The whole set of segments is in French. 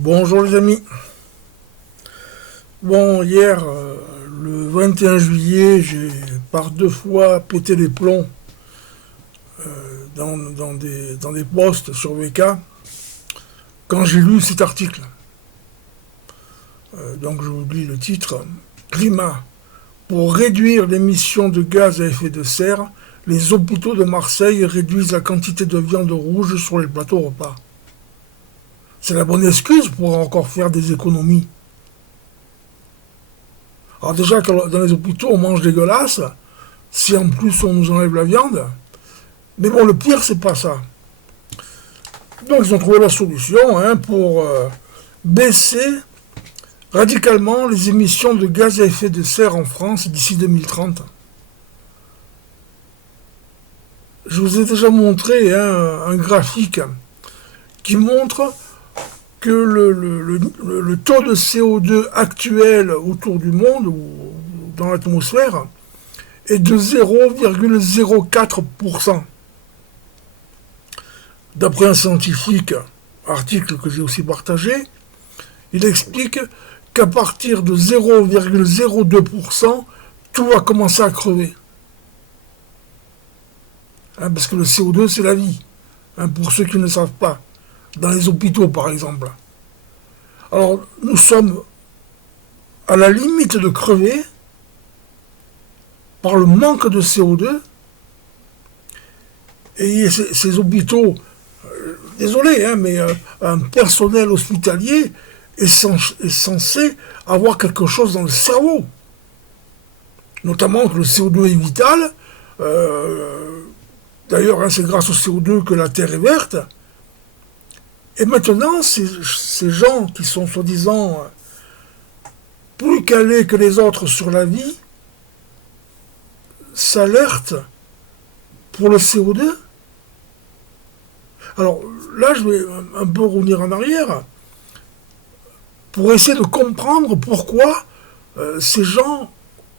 Bonjour les amis. Bon, hier, le 21 juillet, j'ai par deux fois pété les plombs dans des posts sur VK quand j'ai lu cet article. Donc je vous lis le titre. Climat. Pour réduire l'émission de gaz à effet de serre, les hôpitaux de Marseille réduisent la quantité de viande rouge sur les plateaux repas. C'est la bonne excuse pour encore faire des économies. Alors déjà, dans les hôpitaux, on mange dégueulasse, si en plus on nous enlève la viande. Mais bon, le pire, c'est pas ça. Donc ils ont trouvé la solution pour baisser radicalement les émissions de gaz à effet de serre en France d'ici 2030. Je vous ai déjà montré un graphique qui montre que le taux de CO2 actuel autour du monde, ou dans l'atmosphère, est de 0,04%. D'après un scientifique, article que j'ai aussi partagé, il explique qu'à partir de 0,02%, tout va commencer à crever. Parce que le CO2, c'est la vie. Pour ceux qui ne savent pas. Dans les hôpitaux, par exemple. Alors, nous sommes à la limite de crever par le manque de CO2. Et ces hôpitaux, désolé, mais un personnel hospitalier est censé avoir quelque chose dans le cerveau. Notamment que le CO2 est vital. D'ailleurs, c'est grâce au CO2 que la Terre est verte. Et maintenant, ces gens qui sont soi-disant plus calés que les autres sur la vie s'alertent pour le CO2. Alors là, je vais un peu revenir en arrière pour essayer de comprendre pourquoi ces gens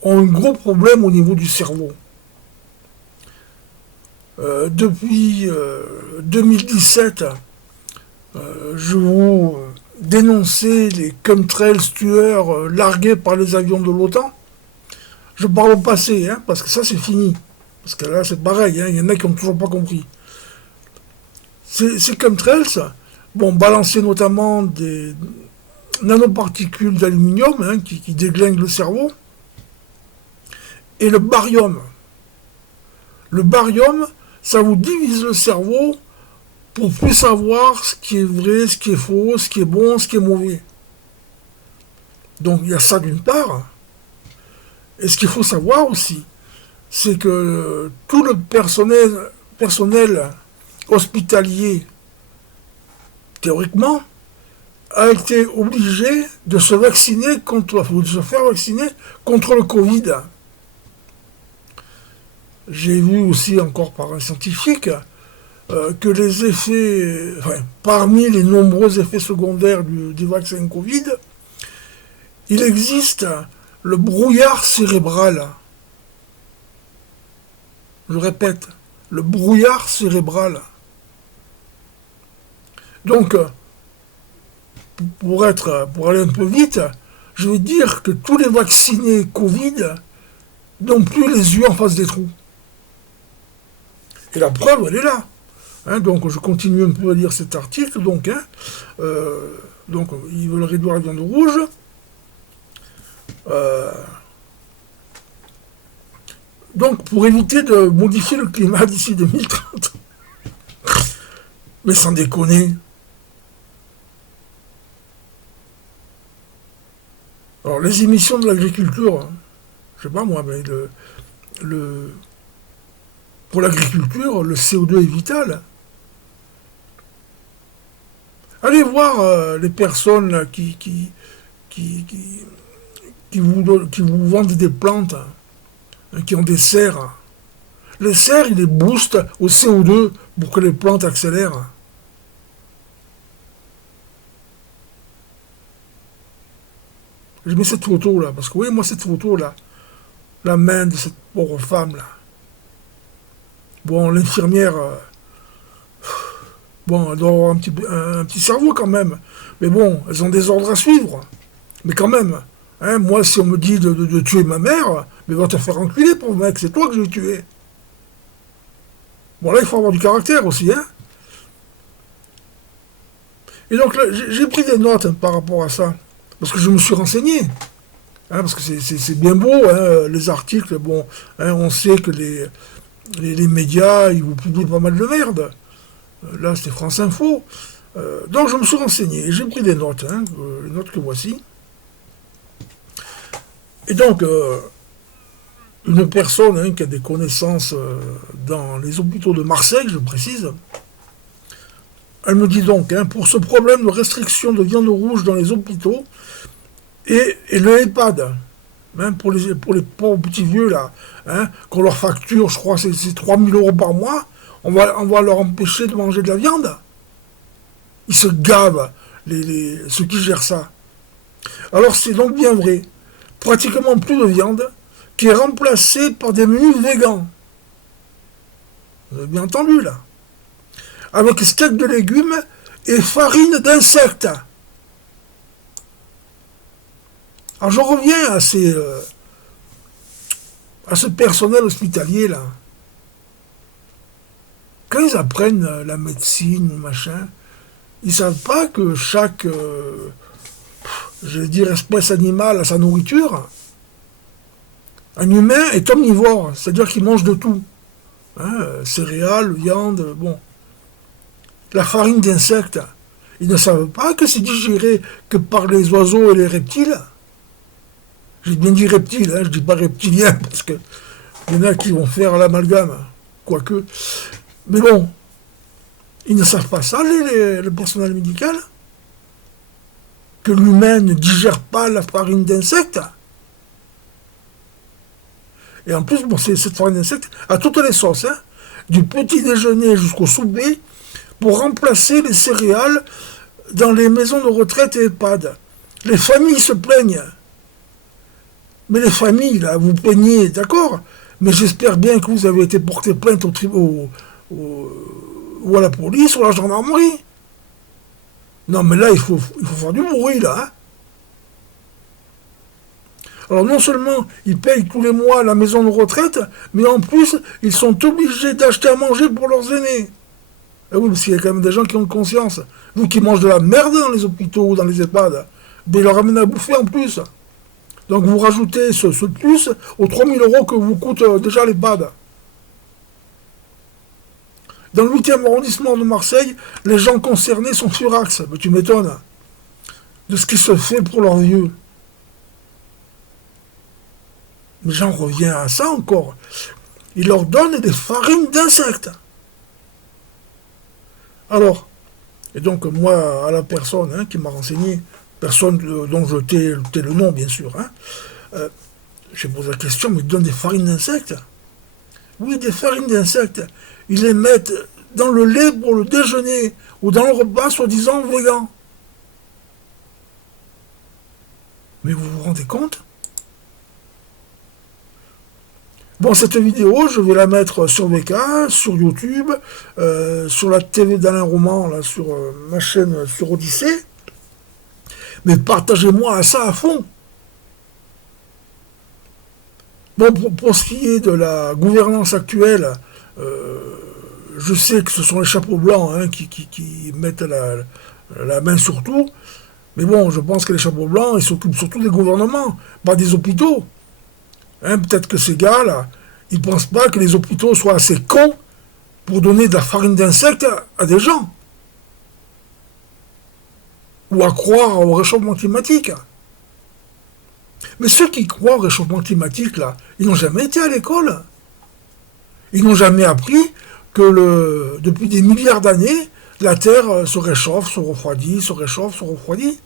ont un gros problème au niveau du cerveau. Depuis 2017, je vous dénonçais les chemtrails tueurs largués par les avions de l'OTAN. Je parle au passé, parce que ça c'est fini. Parce que là c'est pareil, il y en a qui n'ont toujours pas compris. Ces chemtrails, balançaient notamment des nanoparticules d'aluminium qui déglinguent le cerveau. Et le barium. Le barium, ça vous divise le cerveau pour plus savoir ce qui est vrai, ce qui est faux, ce qui est bon, ce qui est mauvais. Donc il y a ça d'une part. Et ce qu'il faut savoir aussi, c'est que tout le personnel hospitalier, théoriquement, a été obligé de se faire vacciner contre le Covid. J'ai vu aussi encore par un scientifique que les effets, parmi les nombreux effets secondaires du vaccin Covid, il existe le brouillard cérébral. Je répète, le brouillard cérébral. Donc, pour aller un peu vite, je vais dire que tous les vaccinés Covid n'ont plus les yeux en face des trous. Et la preuve, elle est là. Donc je continue un peu à lire cet article. Donc ils veulent réduire la viande rouge. Donc pour éviter de modifier le climat d'ici 2030. Mais sans déconner. Alors les émissions de l'agriculture, je sais pas moi, mais pour l'agriculture, le CO2 est vital. Allez voir les personnes qui vous vendent des plantes, qui ont des serres. Les serres, ils les boostent au CO2 pour que les plantes accélèrent. Je mets cette photo là, parce que oui, moi cette photo là, la main de cette pauvre femme là. Bon, l'infirmière, Bon, elles doivent avoir un petit cerveau quand même. Mais bon, elles ont des ordres à suivre. Mais quand même, hein, moi, si on me dit de tuer ma mère, mais va te faire enculer, pauvre mec, c'est toi que je vais tuer. Bon, là, il faut avoir du caractère aussi, hein. Et donc, là, j'ai pris des notes hein, par rapport à ça. Parce que je me suis renseigné. Hein, parce que c'est bien beau, hein, les articles, bon, hein, on sait que les médias, ils vous publient pas mal de merde. Là, c'était France Info. Donc, je me suis renseigné et j'ai pris des notes, hein, les notes que voici. Et donc, une personne hein, qui a des connaissances dans les hôpitaux de Marseille, je précise, elle me dit donc, hein, pour ce problème de restriction de viande rouge dans les hôpitaux et le EHPAD, hein, pour les pauvres petits vieux là, hein, qu'on leur facture, je crois, c'est 3 000 € par mois, on va leur empêcher de manger de la viande. Ils se gavent, ceux qui gèrent ça. Alors c'est donc bien vrai. Pratiquement plus de viande qui est remplacée par des menus végans. Vous avez bien entendu là. Avec steak de légumes et farine d'insectes. Alors je reviens à ce personnel hospitalier là. Quand ils apprennent la médecine, machin, ils savent pas que chaque, je vais dire, espèce animale a sa nourriture. Un humain est omnivore, c'est-à-dire qu'il mange de tout. Hein, céréales, viande, bon. La farine d'insectes, ils ne savent pas que c'est digéré que par les oiseaux et les reptiles. J'ai bien dit reptiles, hein, je dis pas reptilien, parce que il y en a qui vont faire l'amalgame, quoique. Mais bon, ils ne savent pas ça, le personnel médical, que l'humain ne digère pas la farine d'insectes. Et en plus, bon, cette farine d'insectes a toutes les sauces, hein, du petit déjeuner jusqu'au souper, pour remplacer les céréales dans les maisons de retraite et EHPAD. Les familles se plaignent. Mais les familles, là, vous plaignez, d'accord, mais j'espère bien que vous avez été porté plainte ou à la police ou à la gendarmerie. Non, mais là, il faut faire du bruit, là. Hein. Alors, non seulement ils payent tous les mois la maison de retraite, mais en plus, ils sont obligés d'acheter à manger pour leurs aînés. Ah oui, parce qu'il y a quand même des gens qui ont conscience. Vous qui mangent de la merde dans les hôpitaux ou dans les EHPAD, mais ils leur amènent à bouffer en plus. Donc vous rajoutez ce plus aux 3 000 € que vous coûte déjà l'EHPAD. Dans le 8e arrondissement de Marseille, les gens concernés sont furax. Mais tu m'étonnes de ce qui se fait pour leurs vieux. Mais j'en reviens à ça encore. Ils leur donnent des farines d'insectes. Alors, et donc moi, à la personne hein, qui m'a renseigné, personne dont je t'ai le nom bien sûr, hein, j'ai posé la question, mais ils donnent des farines d'insectes. Oui, des farines d'insectes. Ils les mettent dans le lait pour le déjeuner ou dans le repas soi-disant végan. Mais vous vous rendez compte? Bon, cette vidéo, je vais la mettre sur VK, sur YouTube, sur la TV d'Alain Roman, là, sur ma chaîne sur Odyssée. Mais partagez-moi ça à fond. Bon, pour ce qui est de la gouvernance actuelle, je sais que ce sont les chapeaux blancs hein, qui mettent la main sur tout. Mais bon, je pense que les chapeaux blancs, ils s'occupent surtout des gouvernements, pas des hôpitaux. Hein, peut-être que ces gars-là, ils ne pensent pas que les hôpitaux soient assez cons pour donner de la farine d'insectes à des gens. Ou à croire au réchauffement climatique. Mais ceux qui croient au réchauffement climatique, là, ils n'ont jamais été à l'école. Ils n'ont jamais appris que depuis des milliards d'années, la Terre se réchauffe, se refroidit, se réchauffe, se refroidit.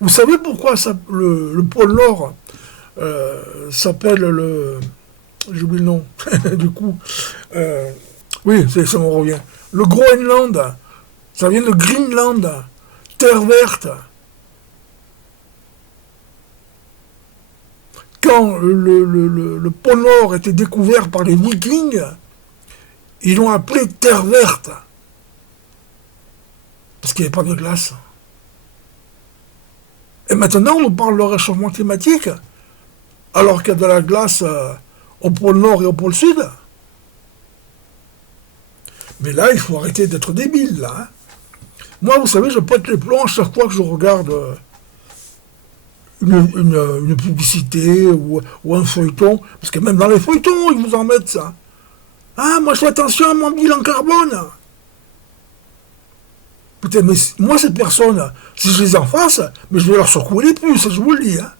Vous savez pourquoi le pôle Nord s'appelle le... J'ai oublié le nom, du coup. Oui, ça me revient. Le Groenland, ça vient de Greenland, terre verte. Quand le pôle Nord était découvert par les Vikings, Ils l'ont appelé terre verte. Parce qu'il n'y avait pas de glace. Et maintenant, on nous parle de réchauffement climatique, alors qu'il y a de la glace au pôle Nord et au pôle Sud. Mais là, il faut arrêter d'être débile, là. Hein. Moi, vous savez, je pète les plombs à chaque fois que je regarde une publicité ou un feuilleton. Parce que même dans les feuilletons, ils vous en mettent ça. Ah, moi, je fais attention à mon bilan carbone. Putain, mais moi, ces personnes, si je les en face, mais je vais leur secouer les puces, je vous le dis. Hein.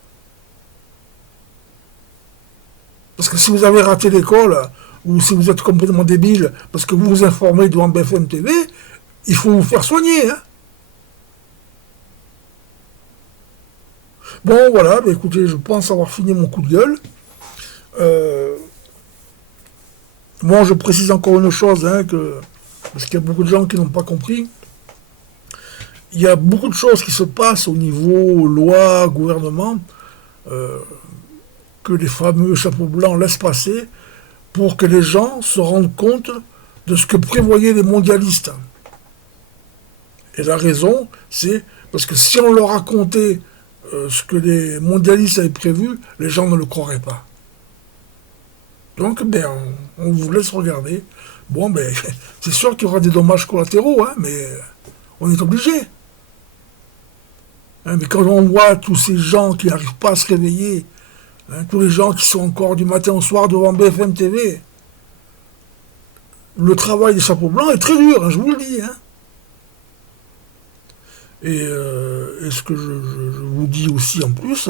Parce que si vous avez raté l'école, ou si vous êtes complètement débile, parce que vous vous informez devant BFM TV, il faut vous faire soigner. Hein. Bon, voilà, bah, écoutez, je pense avoir fini mon coup de gueule. Bon, je précise encore une chose, hein, parce qu'il y a beaucoup de gens qui n'ont pas compris. Il y a beaucoup de choses qui se passent au niveau loi, gouvernement, que les fameux chapeaux blancs laissent passer pour que les gens se rendent compte de ce que prévoyaient les mondialistes. Et la raison, c'est parce que si on leur racontait ce que les mondialistes avaient prévu, les gens ne le croiraient pas. Donc, ben, on vous laisse regarder. Bon, ben, c'est sûr qu'il y aura des dommages collatéraux, hein, mais on est obligé. Hein, mais quand on voit tous ces gens qui n'arrivent pas à se réveiller, hein, tous les gens qui sont encore du matin au soir devant BFM TV, le travail des chapeaux blancs est très dur, hein, je vous le dis. Hein. Et ce que je vous dis aussi en plus,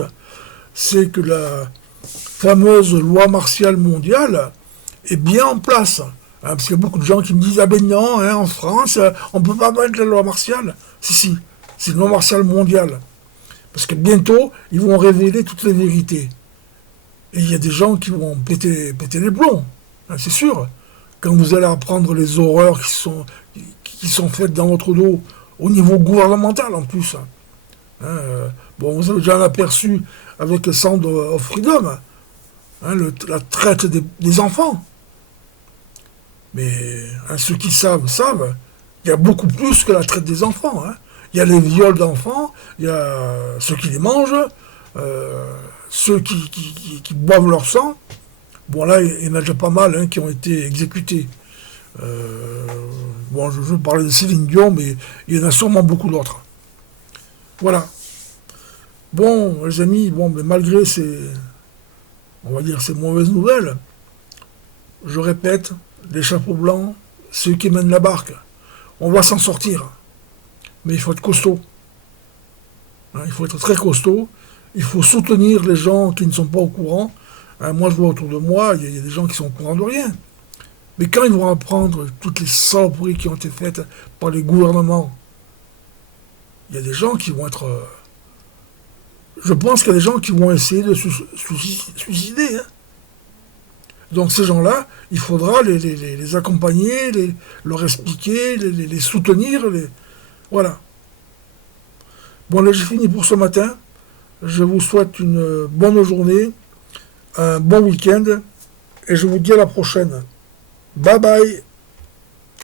c'est que la fameuse loi martiale mondiale est bien en place. Hein, parce qu'il y a beaucoup de gens qui me disent « Ah ben non, hein, en France, on ne peut pas mettre la loi martiale. » Si, c'est une loi martiale mondiale. Parce que bientôt, ils vont révéler toutes les vérités. Et il y a des gens qui vont péter les plombs, hein, c'est sûr. Quand vous allez apprendre les horreurs qui sont faites dans votre dos, au niveau gouvernemental en plus. Hein, bon, vous avez déjà un aperçu avec le Sound of Freedom, hein, la traite des enfants. Mais hein, ceux qui savent, il y a beaucoup plus que la traite des enfants. Hein. Il y a les viols d'enfants, il y a ceux qui les mangent, ceux qui boivent leur sang. Bon, là, il y en a déjà pas mal hein, qui ont été exécutés. Bon, je veux parler de Céline Dion, mais il y en a sûrement beaucoup d'autres. Voilà. Bon, les amis, bon, mais malgré on va dire, ces mauvaises nouvelles, je répète, les chapeaux blancs, ceux qui mènent la barque, on va s'en sortir. Mais il faut être costaud. Hein, il faut être très costaud. Il faut soutenir les gens qui ne sont pas au courant. Hein, moi, je vois autour de moi, il y a des gens qui sont au courant de rien. Mais quand ils vont apprendre toutes les saloperies qui ont été faites par les gouvernements, il y a des gens qui vont être... je pense qu'il y a des gens qui vont essayer de se suicider. Hein. Donc ces gens-là, il faudra les accompagner, leur expliquer, les soutenir. Voilà. Bon, là j'ai fini pour ce matin. Je vous souhaite une bonne journée, un bon week-end, et je vous dis à la prochaine. Bye bye.